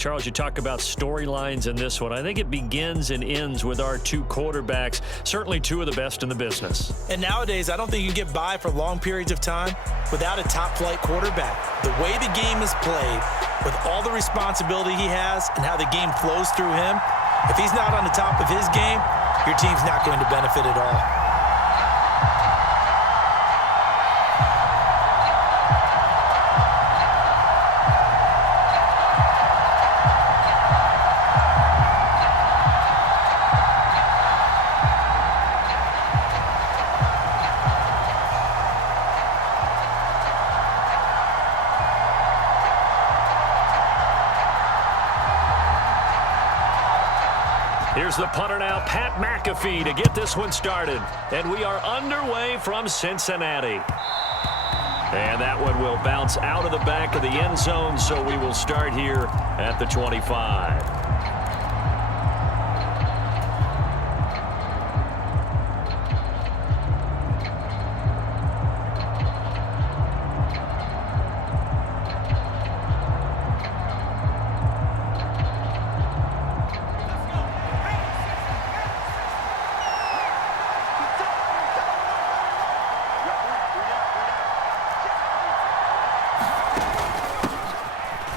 Charles, you talk about storylines in this one. I think it begins and ends with our two quarterbacks, certainly two of the best in the business. And nowadays, I don't think you can get by for long periods of time without a top-flight quarterback. The way the game is played, with all the responsibility he has and how the game flows through him, if he's not on the top of his game, your team's not going to benefit at all. Here's the punter now, Pat McAfee, to get this one started. And we are underway from Cincinnati. And that one will bounce out of the back of the end zone, so we will start here at the 25.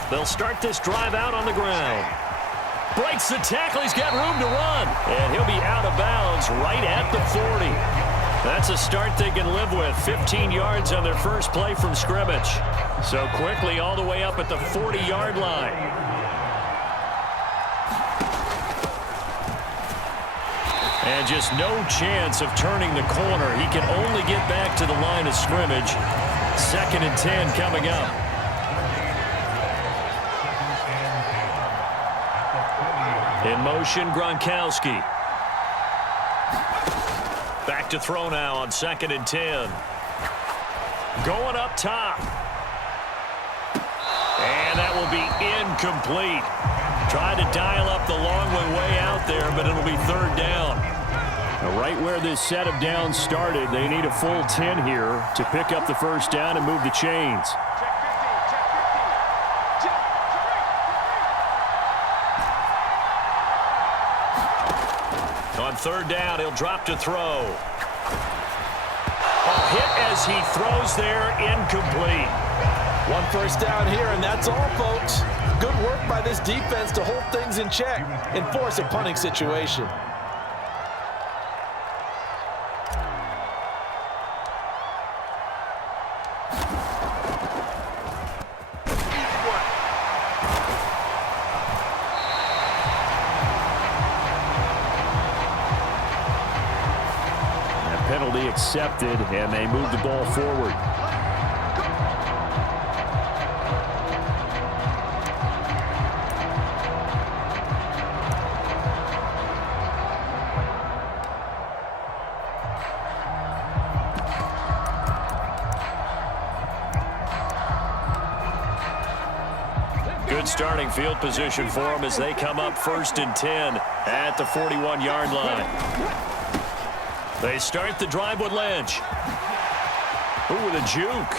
They'll start this drive out on the ground. Breaks the tackle. He's got room to run. And he'll be out of bounds right at the 40. That's a start they can live with. 15 yards on their first play from scrimmage. So quickly all the way up at the 40-yard line. And just no chance of turning the corner. He can only get back to the line of scrimmage. 2nd and 10 coming up. In motion, Gronkowski. Back to throw now on 2nd and 10. Going up top. And that will be incomplete. Tried to dial up the long way out there, but it'll be 3rd down. Now, right where this set of downs started, they need a full 10 here to pick up the 1st down and move the chains. On 3rd down, he'll drop to throw. Hit as he throws there, incomplete. 1 first down here, and that's all, folks. Good work by this defense to hold things in check and force a punting situation. Penalty accepted, and they move the ball forward. Good starting field position for them as they come up 1st and 10 at the 41-yard line. They start the drive with Lynch. Ooh, with a juke.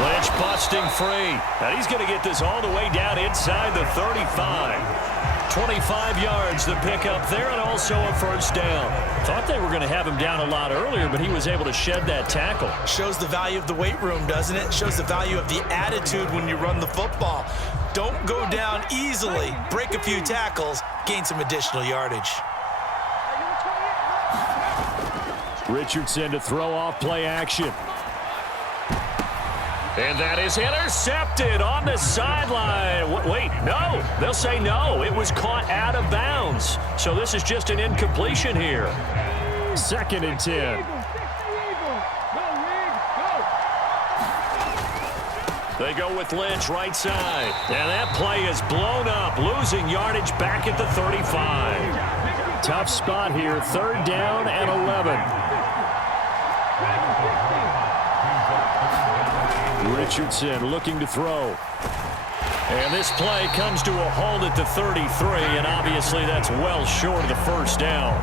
Lynch busting free. And he's going to get this all the way down inside the 35. 25 yards the pickup there, and also a 1st down. Thought they were going to have him down a lot earlier, but he was able to shed that tackle. Shows the value of the weight room, doesn't it? Shows the value of the attitude when you run the football. Don't go down easily. Break a few tackles. Gain some additional yardage. Richardson to throw off play action. And that is intercepted on the sideline. Wait, no. They'll say no. It was caught out of bounds. So this is just an incompletion here. 2nd and 10. They go with Lynch right side. And that play is blown up, losing yardage back at the 35. Tough spot here, 3rd down and 11. Richardson looking to throw. And this play comes to a halt at the 33, and obviously that's well short of the 1st down.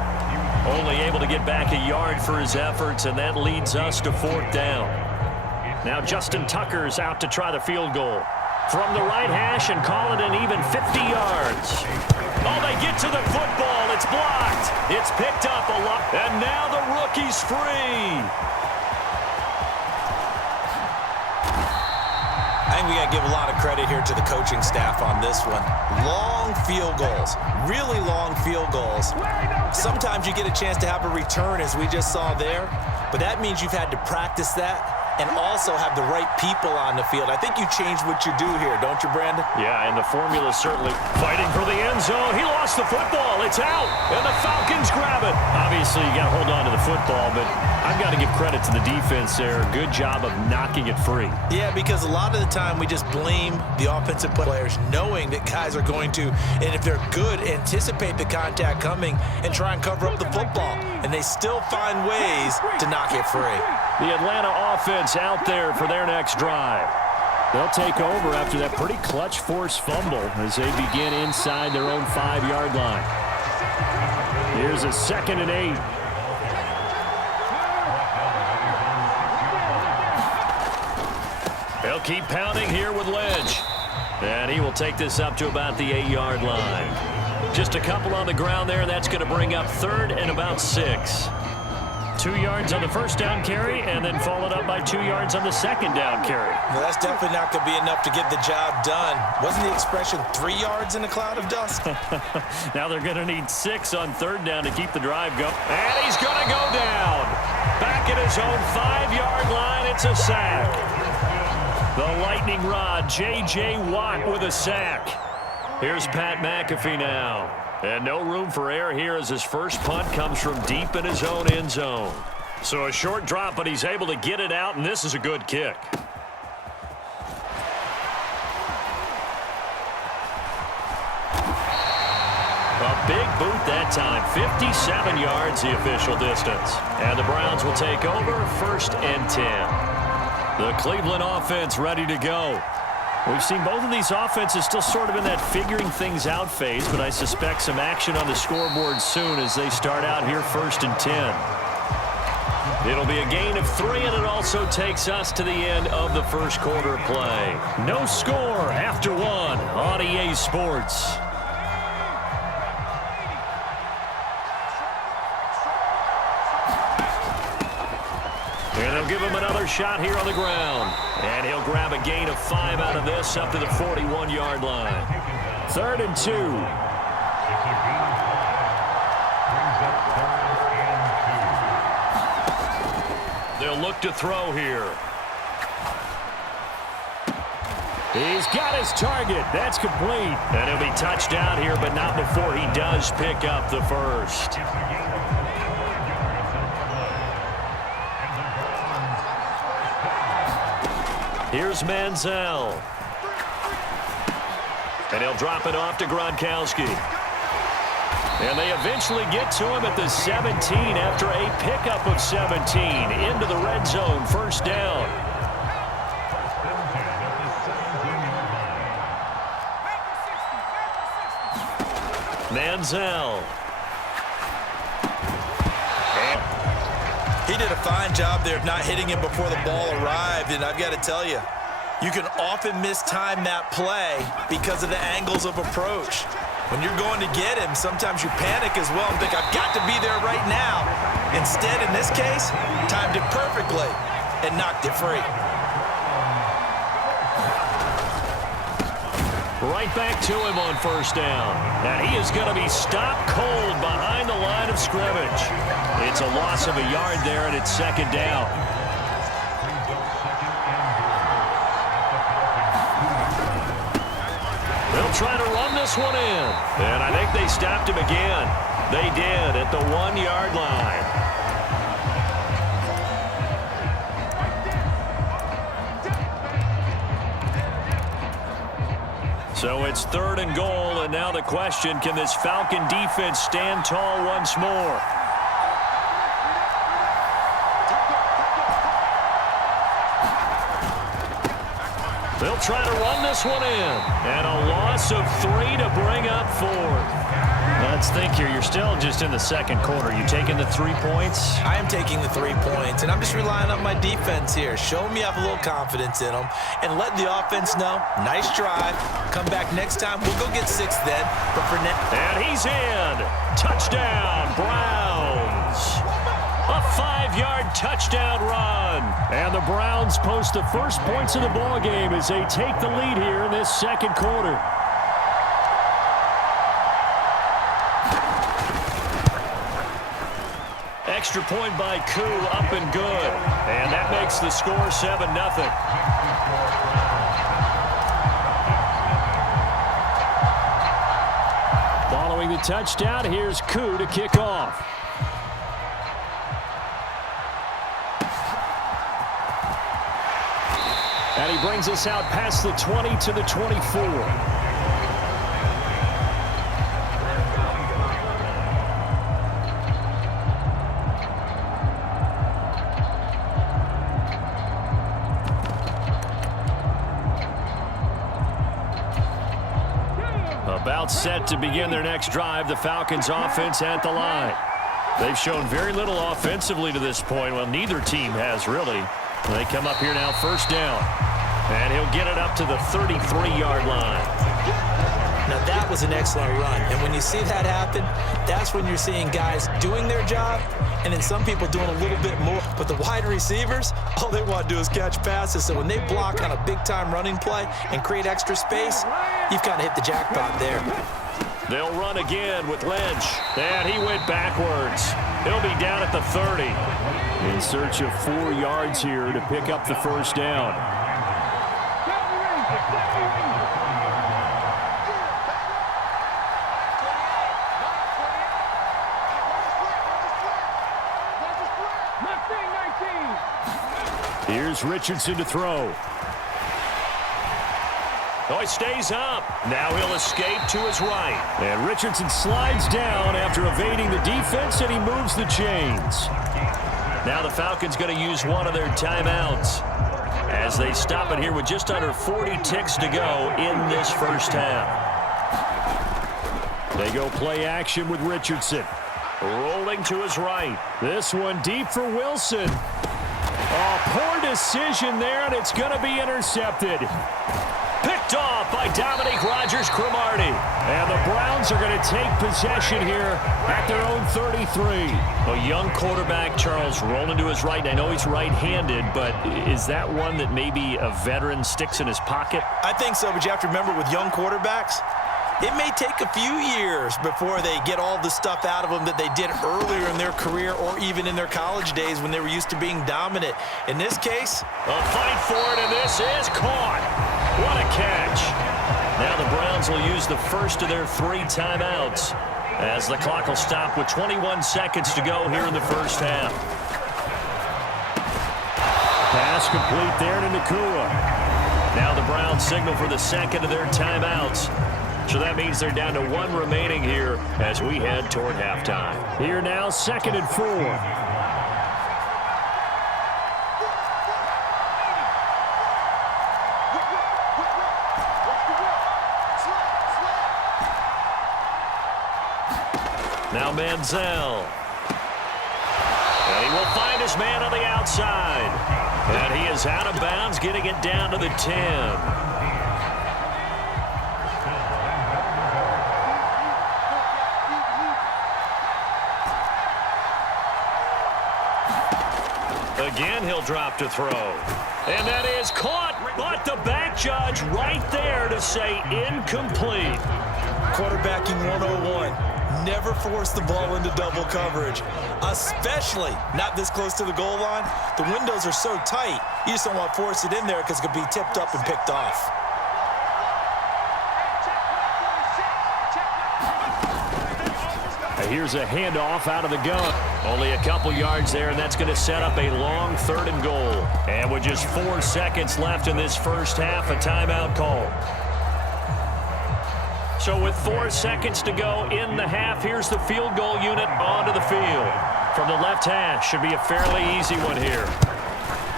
Only able to get back a yard for his efforts, and that leads us to 4th down. Now Justin Tucker's out to try the field goal. from the right hash and call it an even 50 yards. Oh, they get to the football. It's blocked. It's picked up a lot. And now the rookie's free. I think we got to give a lot of credit here to the coaching staff on this one. Long field goals, really long field goals. Sometimes you get a chance to have a return, as we just saw there, but that means you've had to practice that and also have the right people on the field. I think you changed what you do here, don't you, Brandon? Yeah, and the formula certainly fighting for the end zone. He lost the football. It's out, and the Falcons grab it. Obviously, you got to hold on to the football, but I've got to give credit to the defense there. Good job of knocking it free. Yeah, because a lot of the time we just blame the offensive players, knowing that guys are going to, and if they're good, anticipate the contact coming and try and cover up the football. And they still find ways to knock it free. The Atlanta offense out there for their next drive. They'll take over after that pretty clutch forced fumble as they begin inside their own 5-yard line. Here's a 2nd and 8. They'll keep pounding here with Lynch. And he will take this up to about the 8-yard line. Just a couple on the ground there. That's going to bring up 3rd and about 6. 2 yards on the first down carry, and then followed up by 2 yards on the second down carry. Well, that's definitely not going to be enough to get the job done. Wasn't the expression 3 yards in a cloud of dust? Now they're going to need 6 on 3rd down to keep the drive going. And he's going to go down. Back at his own 5-yard line, it's a sack. The lightning rod, J.J. Watt with a sack. Here's Pat McAfee now. And no room for error here as his first punt comes from deep in his own end zone. So a short drop, but he's able to get it out, and this is a good kick. A big boot that time. 57 yards the official distance. And the Browns will take over 1st and 10. The Cleveland offense ready to go. We've seen both of these offenses still sort of in that figuring things out phase, but I suspect some action on the scoreboard soon as they start out here 1st and 10. It'll be a gain of 3, and it also takes us to the end of the first quarter play. No score after 1 on EA Sports. And they'll give him another shot here on the ground. And he'll grab a gain of 5 out of this up to the 41-yard line. 3rd and 2. They'll look to throw here. He's got his target. That's complete. And he'll be touched down here, but not before he does pick up the first. Here's Manziel. And he'll drop it off to Gronkowski. And they eventually get to him at the 17 after a pickup of 17 into the red zone, 1st down. Manziel. He did a fine job there of not hitting him before the ball arrived, and I've got to tell you, you can often mistime that play because of the angles of approach. When you're going to get him, sometimes you panic as well and think, I've got to be there right now. Instead, in this case, timed it perfectly and knocked it free. Right back to him on 1st down. And he is going to be stopped cold behind the line of scrimmage. It's a loss of a yard there, and it's 2nd down. They'll try to run this one in. And I think they stopped him again. They did at the 1-yard line. So it's 3rd and goal, and now the question, can this Falcon defense stand tall once more? They'll try to run this one in, and a loss of 3 to bring up 4th. Let's think here. You're still just in the second quarter. You taking the 3 points? I am taking the 3 points, and I'm just relying on my defense here. Show me I have a little confidence in them, and let the offense know, nice drive. Come back next time. We'll go get 6 then. But for now... And he's in. Touchdown, Browns. A 5-yard touchdown run. And the Browns post the first points of the ball game as they take the lead here in this second quarter. Extra point by Koo, up and good. And that makes the score 7-0. Following the touchdown, here's Koo to kick off. And he brings us out past the 20 to the 24. About set to begin their next drive, the Falcons offense at the line. They've shown very little offensively to this point. Well, neither team has really. They come up here now, first down. And he'll get it up to the 33-yard line. Now, that was an excellent run. And when you see that happen, that's when you're seeing guys doing their job and then some people doing a little bit more. But the wide receivers, all they want to do is catch passes. So when they block on a big-time running play and create extra space, you've kind of hit the jackpot there. They'll run again with Lynch. And he went backwards. He'll be down at the 30. In search of 4 yards here to pick up the first down. Here's Richardson to throw. Oh, he stays up. Now he'll escape to his right. And Richardson slides down after evading the defense, and he moves the chains. Now the Falcons going to use one of their timeouts as they stop it here with just under 40 ticks to go in this first half. They go play action with Richardson. Rolling to his right. This one deep for Wilson. Oh, poor decision there, and it's going to be intercepted. Picked off by Dominique Rodgers-Cromartie. And the Browns are going to take possession here at their own 33. A young quarterback, Charles, rolling to his right. And I know he's right-handed, but is that one that maybe a veteran sticks in his pocket? I think so, but you have to remember with young quarterbacks, it may take a few years before they get all the stuff out of them that they did earlier in their career or even in their college days when they were used to being dominant. In this case, a fight for it, and this is caught. What a catch. Now the Browns will use the first of their 3 timeouts as the clock will stop with 21 seconds to go here in the first half. Pass complete there to Nakua. Now the Browns signal for the second of their timeouts. So that means they're down to 1 remaining here as we head toward halftime. Here now, 2nd and 4. Now Manziel. And he will find his man on the outside. And he is out of bounds, getting it down to the 10. Again, he'll drop to throw. And that is caught, but the back judge right there to say incomplete. Quarterbacking 101. Never force the ball into double coverage, especially not this close to the goal line. The windows are so tight, you just don't want to force it in there because it could be tipped up and picked off. Here's a handoff out of the gun. Only a couple yards there, and that's going to set up a long 3rd and goal. And with just 4 seconds left in this first half, a timeout call. So with 4 seconds to go in the half, here's the field goal unit onto the field. From the left hash, should be a fairly easy one here.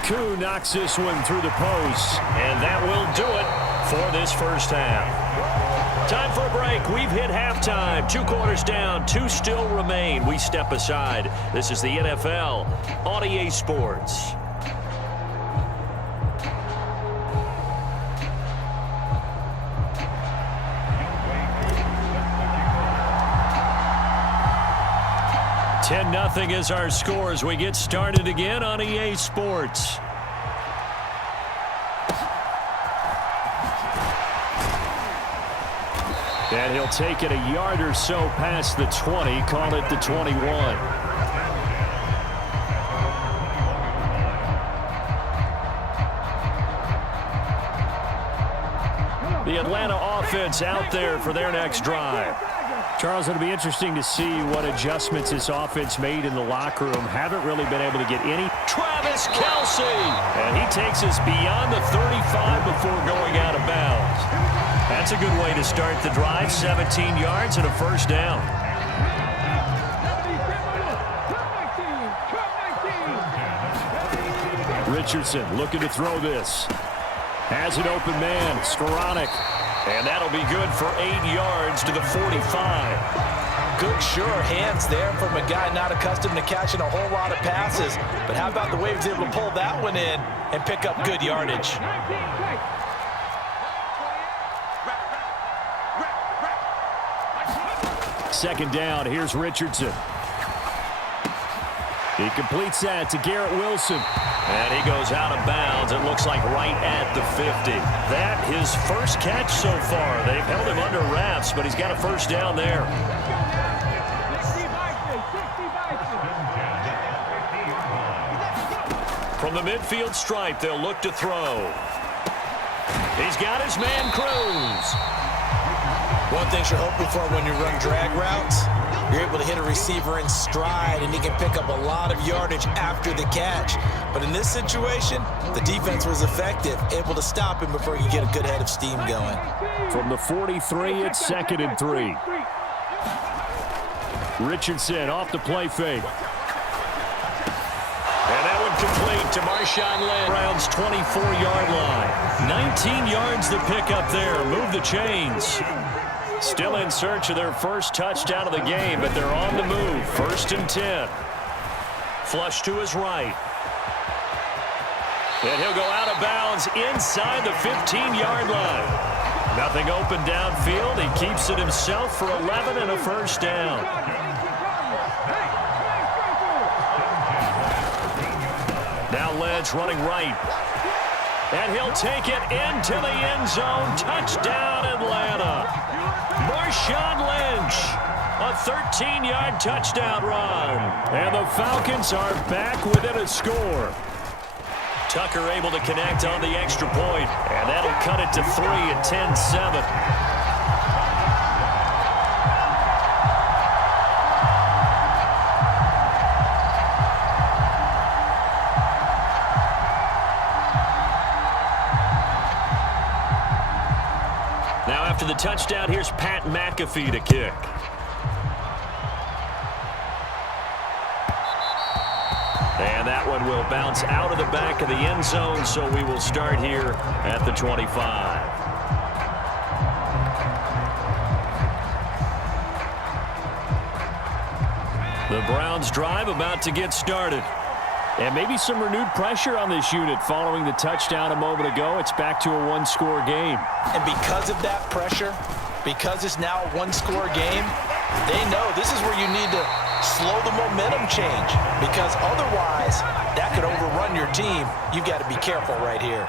Koo knocks this one through the post, and that will do it for this first half. Time for a break. We've hit halftime. 2 quarters down. 2 still remain. We step aside. This is the NFL on EA Sports. Nothing is our score as we get started again on EA Sports. And he'll take it a yard or so past the 20, call it the 21. The Atlanta offense out there for their next drive. Charles, it'll be interesting to see what adjustments this offense made in the locker room. Haven't really been able to get any. Travis Kelce! And he takes us beyond the 35 before going out of bounds. That's a good way to start the drive. 17 yards and a first down. Richardson looking to throw this. Has an open man. Skoranek. And that'll be good for 8 yards to the 45. Good, sure hands there from a guy not accustomed to catching a whole lot of passes. But how about the way he was able to pull that one in and pick up good yardage? Second down. Here's Richardson. He completes that to Garrett Wilson. And he goes out of bounds. It looks like right at the 50. That his first catch so far. They've held him under wraps, but he's got a first down there. From the midfield stripe, they'll look to throw. He's got his man Cruz. One thing you're hoping for when you run drag routes, you're able to hit a receiver in stride, and he can pick up a lot of yardage after the catch. But in this situation, the defense was effective, able to stop him before he could get a good head of steam going. From the 43, it's 2nd and 3. Richardson off the play fake. And that one complete to Marshawn Lynch. Browns 24-yard line. 19 yards to pick up there. Move the chains. Still in search of their first touchdown of the game, but they're on the move. 1st and 10. Flush to his right. And he'll go out of bounds inside the 15-yard line. Nothing open downfield. He keeps it himself for 11 and a first down. Now Lynch running right. And he'll take it into the end zone. Touchdown, Atlanta. Marshawn Lynch, a 13-yard touchdown run. And the Falcons are back within a score. Tucker able to connect on the extra point, and that'll cut it to 3 at 10-7. After the touchdown, here's Pat McAfee to kick. And that one will bounce out of the back of the end zone, so we will start here at the 25. The Browns drive about to get started. And maybe some renewed pressure on this unit following the touchdown a moment ago. It's back to a one-score game. And because of that pressure, because it's now a one-score game, they know this is where you need to slow the momentum change. Because otherwise, that could overrun your team. You've got to be careful right here.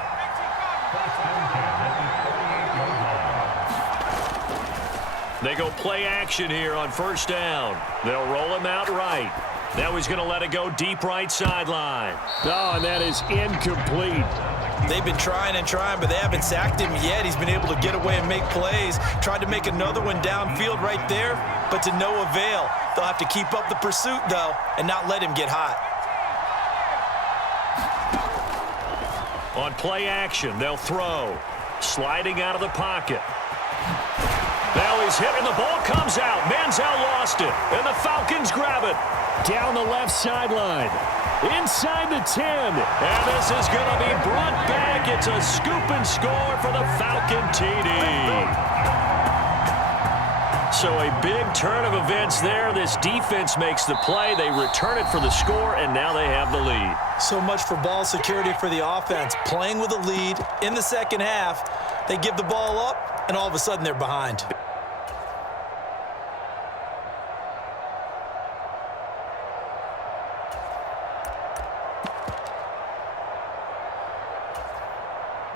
They go play action here on 1st down. They'll roll him out right. Now he's going to let it go deep right sideline. Oh, and that is incomplete. They've been trying and trying, but they haven't sacked him yet. He's been able to get away and make plays. Tried to make another one downfield right there, but to no avail. They'll have to keep up the pursuit, though, and not let him get hot. On play action, they'll throw. Sliding out of the pocket. Now he's hit, and the ball comes out. Manziel lost it, and the Falcons grab it. Down the left sideline. Inside the 10. And this is going to be brought back. It's a scoop and score for the Falcon TD. So a big turn of events there. This defense makes the play. They return it for the score, and now they have the lead. So much for ball security for the offense. Playing with a lead in the second half, they give the ball up, and all of a sudden they're behind.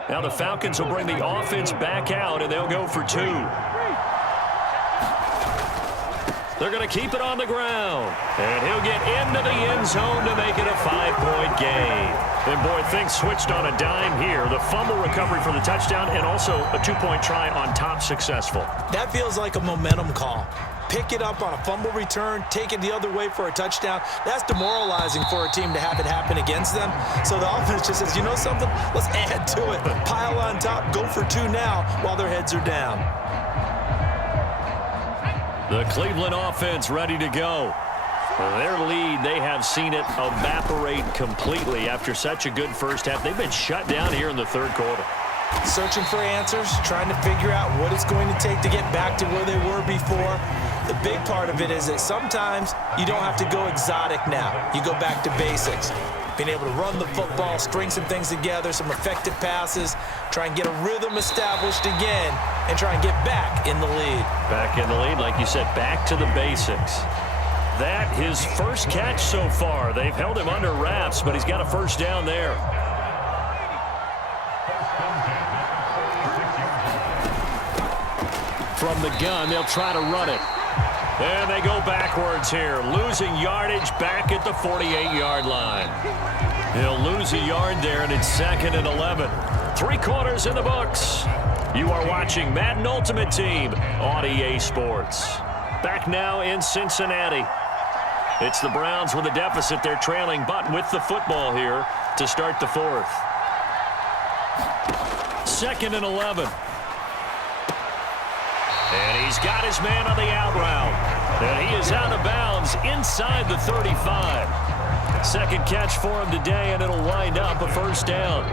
Now the Falcons will bring the offense back out, and they'll go for 2. They're going to keep it on the ground. And he'll get into the end zone to make it a 5-point gain. And, boy, things switched on a dime here. The fumble recovery for the touchdown and also a 2-point try on top successful. That feels like a momentum call. Pick it up on a fumble return, take it the other way for a touchdown. That's demoralizing for a team to have it happen against them. So the offense just says, you know something? Let's add to it. Pile on top, go for 2 now while their heads are down. The Cleveland offense ready to go. Their lead, they have seen it evaporate completely after such a good first half. They've been shut down here in the third quarter. Searching for answers, trying to figure out what it's going to take to get back to where they were before. The big part of it is that sometimes you don't have to go exotic now. You go back to basics. Being able to run the football, string some things together, some effective passes, try and get a rhythm established again, and try and get back in the lead. Back in the lead, like you said, back to the basics. That, his first catch so far. They've held him under wraps, but he's got a first down there. From the gun, they'll try to run it. And they go backwards here, losing yardage back at the 48-yard line. He'll lose a yard there, and it's 2nd and 11. 3 quarters in the books. You are watching Madden Ultimate Team on EA Sports. Back now in Cincinnati. It's the Browns with a deficit. They're trailing, but with the football here to start the 4th. 2nd and 11. And he's got his man on the out route. And he is out of bounds inside the 35. Second catch for him today, and it'll wind up a first down.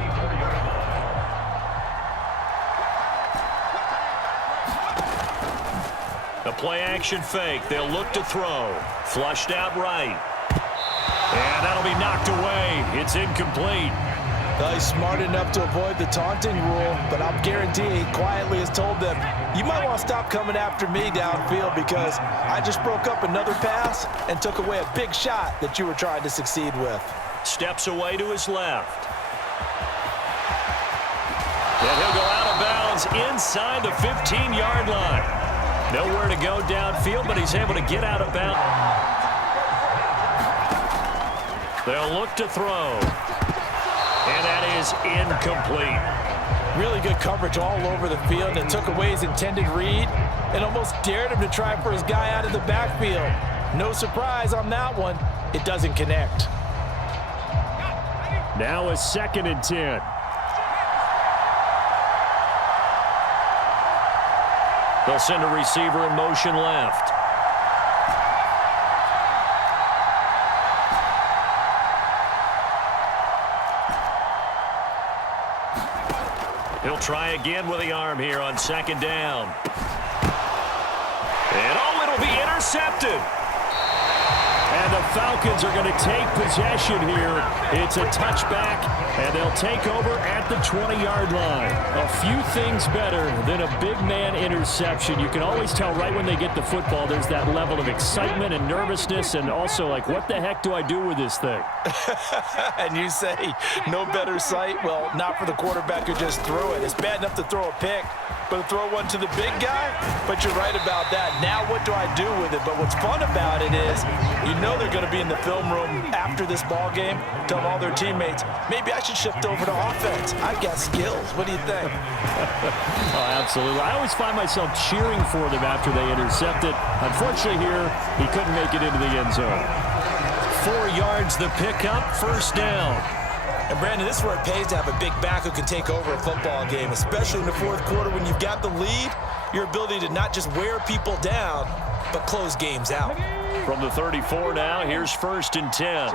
A play-action fake. They'll look to throw. Flushed out right. And that'll be knocked away. It's incomplete. He's smart enough to avoid the taunting rule, but I'll guarantee he quietly has told them, you might want to stop coming after me downfield because I just broke up another pass and took away a big shot that you were trying to succeed with. Steps away to his left. And he'll go out of bounds inside the 15-yard line. Nowhere to go downfield, but he's able to get out of bounds. They'll look to throw. And that is incomplete. Really good coverage all over the field and took away his intended read and almost dared him to try for his guy out of the backfield. No surprise on that one. It doesn't connect. Now a 2nd and 10. They'll send a receiver in motion left. He'll try again with the arm here on 2nd down. And oh, it'll be intercepted. And the Falcons are going to take possession here. It's a touchback, and they'll take over at the 20-yard line. A few things better than a big man interception. You can always tell right when they get the football, there's that level of excitement and nervousness, and also like, what the heck do I do with this thing? And you say, no better sight? Well, not for the quarterback who just threw it. It's bad enough to throw a pick, but to throw one to the big guy? But you're right about that. Now what do I do with it? But what's fun about it is, you know they're going to be in the film room after this ball game, telling all their teammates, maybe I should shift over to offense. I've got skills. What do you think? Oh, absolutely. I always find myself cheering for them after they intercept it. Unfortunately here, he couldn't make it into the end zone. 4 yards the pickup, first down. And, Brandon, this is where it pays to have a big back who can take over a football game, especially in the fourth quarter when you've got the lead, your ability to not just wear people down, but close games out. From the 34 now, here's 1st and 10.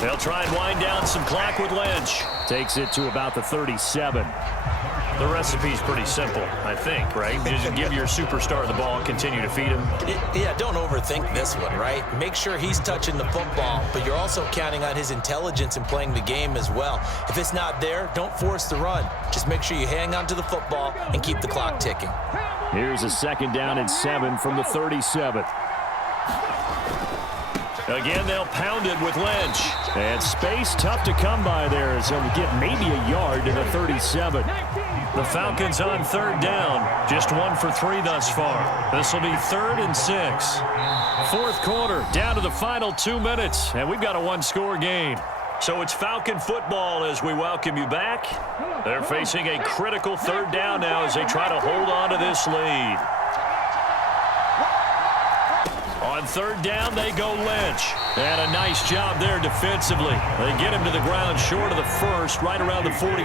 They'll try and wind down some clock with Lynch. Takes it to about the 37. The recipe's pretty simple, I think, right? Just give your superstar the ball and continue to feed him. Yeah, don't overthink this one, right? Make sure he's touching the football, but you're also counting on his intelligence in playing the game as well. If it's not there, don't force the run. Just make sure you hang on to the football and keep the clock ticking. Here's a 2nd down and 7 from the 37. Again, they'll pound it with Lynch. And space tough to come by there as he'll get maybe a yard to the 37. The Falcons on 3rd down. Just 1 for 3 thus far. This will be 3rd and 6. 4th quarter, down to the final 2 minutes, and we've got a 1-score game. So it's Falcon football as we welcome you back. They're facing a critical 3rd down now as they try to hold on to this lead. On 3rd down, they go Lynch. And a nice job there defensively. They get him to the ground short of the 1st, right around the 42.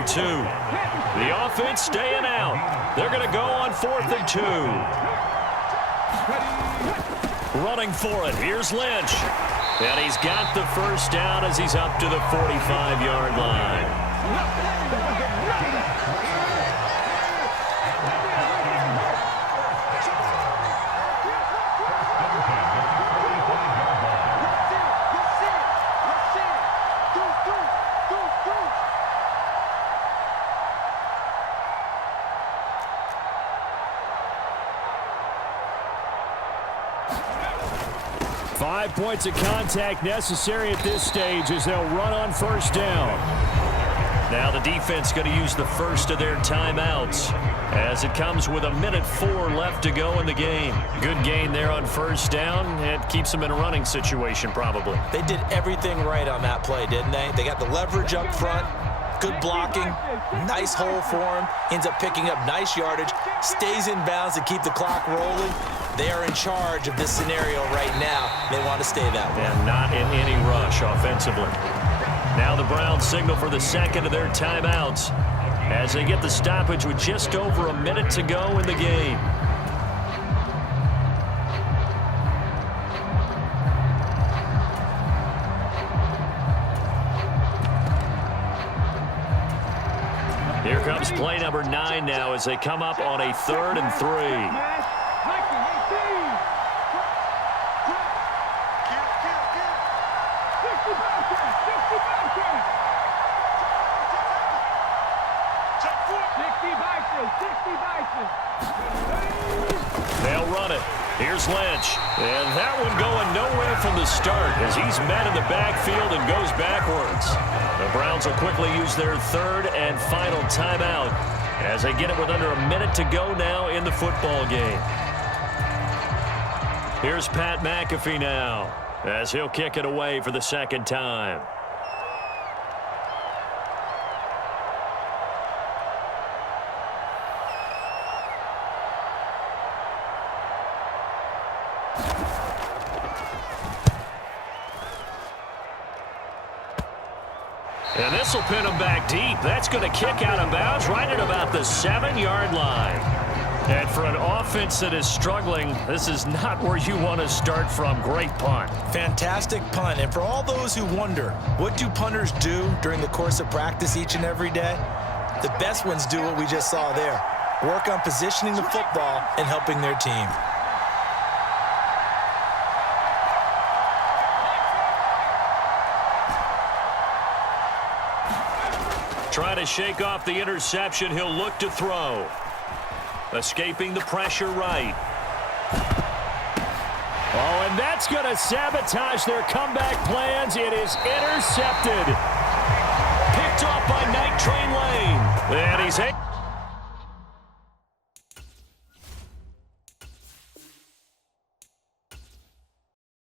The offense staying out. They're going to go on 4th and 2. Running for it. Here's Lynch. And he's got the 1st down as he's up to the 45-yard line. 5 points of contact necessary at this stage as they'll run on 1st down. Now the defense going to use the first of their timeouts as it comes with 1:04 left to go in the game. Good gain there on 1st down. It keeps them in a running situation probably. They did everything right on that play, didn't they? They got the leverage up front, good blocking, nice hole for him, ends up picking up nice yardage, stays in bounds to keep the clock rolling. They are in charge of this scenario right now. They want to stay that way. And not in any rush offensively. Now the Browns signal for the 2nd of their timeouts as they get the stoppage with just over 1 minute to go in the game. Here comes play number 9 now as they come up on a 3rd and 3. They'll run it. Here's Lynch. And that one going nowhere from the start as he's met in the backfield and goes backwards. The Browns will quickly use their 3rd and final timeout as they get it with under 1 minute to go now in the football game. Here's Pat McAfee now as he'll kick it away for the 2nd time. And this will pin him back deep. That's going to kick out of bounds right at about the 7-yard line. And for an offense that is struggling, this is not where you want to start from. Great punt. Fantastic punt. And for all those who wonder, what do punters do during the course of practice each and every day? The best ones do what we just saw there. Work on positioning the football and helping their team. Trying to shake off the interception. He'll look to throw. Escaping the pressure right. Oh, and that's going to sabotage their comeback plans. It is intercepted. Picked off by Night Train Lane. And he's